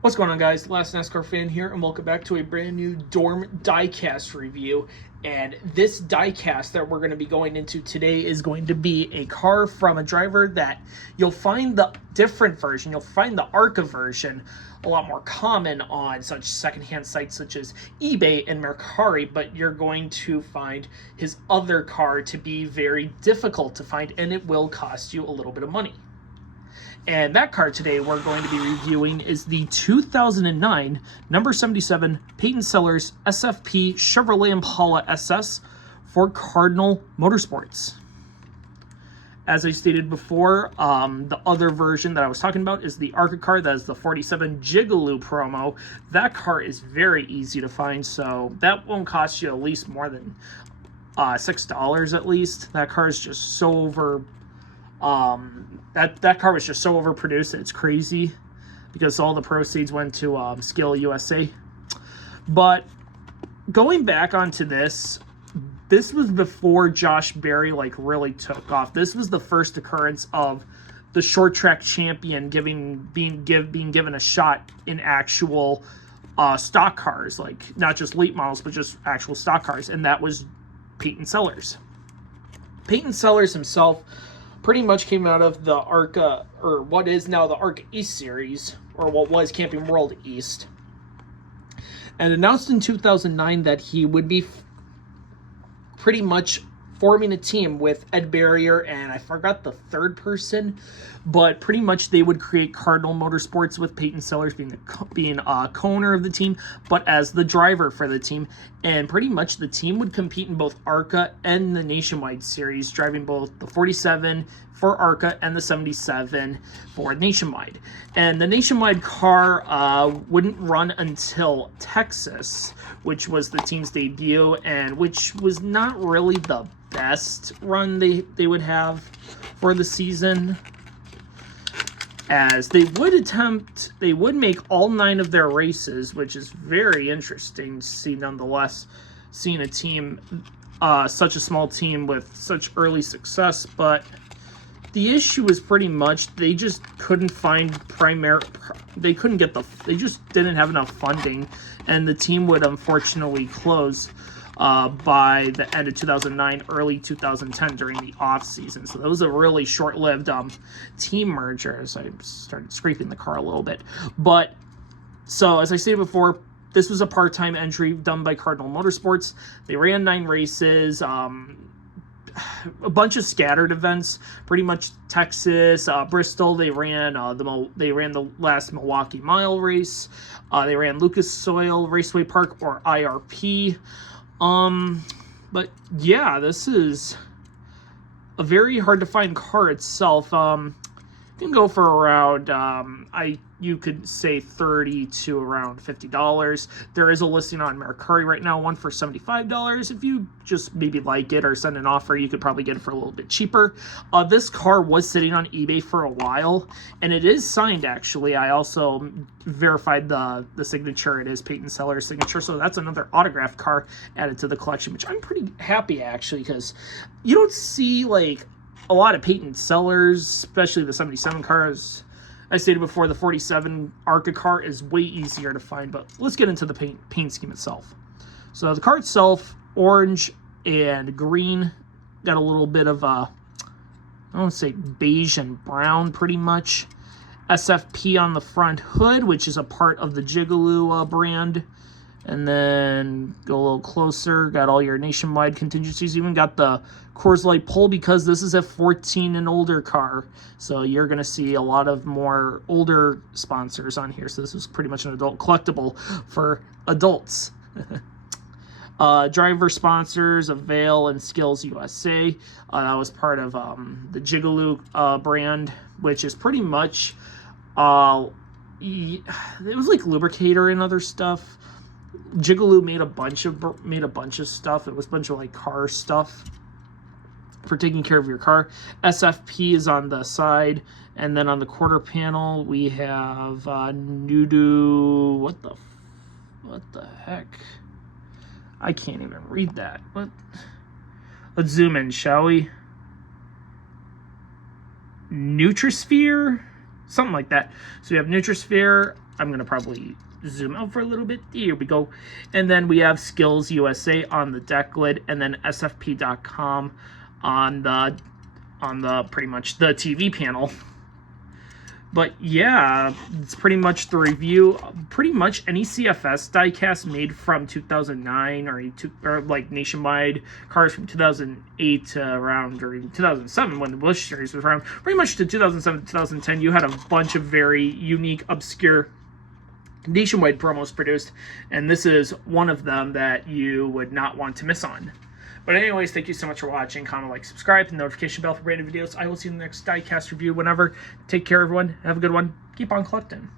What's going on, guys? Last NASCAR fan here, and welcome back to a brand new Dorm Diecast review. And this diecast that we're going to be going into today is going to be a car from a driver that you'll find the different version. You'll find the ARCA version a lot more common on such secondhand sites such as eBay and Mercari, but you're going to find his other car to be very difficult to find, and it will cost you a little bit of money. And that car today we're going to be reviewing is the 2009 number 77 Peyton Sellers SFP Chevrolet Impala SS for Cardinal Motorsports. As I stated before, the other version that I was talking about is the ARCA car. That is the 47 Giggaloo promo. That car is very easy to find, so that won't cost you at least more than $6 at least. That car is just so over... that car was just so overproduced that it's crazy because all the proceeds went to Skill USA. But going back onto this was before Josh Berry really took off. This was the first occurrence of the short track champion being given a shot in actual stock cars, like not just late models but just actual stock cars, and that was Peyton Sellers. Peyton Sellers himself pretty much came out of the ARCA, or what is now the ARCA East Series, or what was Camping World East, and announced in 2009 that he would be pretty much forming a team with Ed Barrier, and I forgot the third person, but pretty much they would create Cardinal Motorsports with Peyton Sellers being a co-owner of the team, but as the driver for the team. And pretty much the team would compete in both ARCA and the Nationwide Series, driving both the 47 for ARCA and the 77 for Nationwide. And the Nationwide car wouldn't run until Texas, which was the team's debut, and which was not really the best run they would have for the season, as they would make all 9 of their races, which is very interesting to see nonetheless, seeing a team, such a small team with such early success. But the issue is pretty much they just couldn't find they just didn't have enough funding, and the team would unfortunately close by the end of 2009, early 2010 during the off season. So that was a really short-lived team merger, as I started scraping the car a little bit. But so as I stated before, this was a part-time entry done by Cardinal Motorsports. They ran 9 races, a bunch of scattered events, pretty much Texas, Bristol. They ran the last Milwaukee mile race. They ran Lucas Oil Raceway Park, or IRP. But yeah, this is a very hard to find car itself. You can go for around, you could say $30 to around $50. There is a listing on Mercari right now, one for $75. If you just maybe like it or send an offer, you could probably get it for a little bit cheaper. This car was sitting on eBay for a while, and it is signed, actually. I also verified the signature. It is Peyton Sellers' signature, so that's another autograph car added to the collection, which I'm pretty happy, actually, because you don't see, a lot of Peyton Sellers, especially the 77 cars. I stated before, the 47 ARCA car is way easier to find, but let's get into the paint scheme itself. So the car itself, orange and green, got a little bit of I want to say beige and brown, pretty much. SFP on the front hood, which is a part of the Giggaloo brand. And then go a little closer, got all your Nationwide contingencies. Even got the Coors Light pole, because this is a 14 and older car. So you're going to see a lot of more older sponsors on here. So this is pretty much an adult collectible for adults. Driver sponsors, Avail and Skills USA. That was part of the Giggaloo brand, which is pretty much, it was like lubricator and other stuff. Giggaloo made a bunch of stuff. It was a bunch of car stuff for taking care of your car. SFP is on the side, and then on the quarter panel we have Nudu. What the heck? I can't even read that. What? Let's zoom in, shall we? Nutrisphere something like that. So we have Nutrisphere. I'm going to probably zoom out for a little bit. Here we go. And then we have Skills USA on the deck lid, and then SFP.com on the pretty much the TV panel. But yeah, it's pretty much the review. Pretty much any CFS diecast made from 2009 or like nationwide cars from 2008 to around, or even 2007 when the Busch Series was around. Pretty much to 2007 to 2010, you had a bunch of very unique, obscure nationwide promos produced, and this is one of them that you would not want to miss on. But anyways, thank you so much for watching. Comment, like, subscribe, and notification bell for brand new videos. I will see you in the next diecast review whenever. Take care, everyone. Have a good one. Keep on collecting.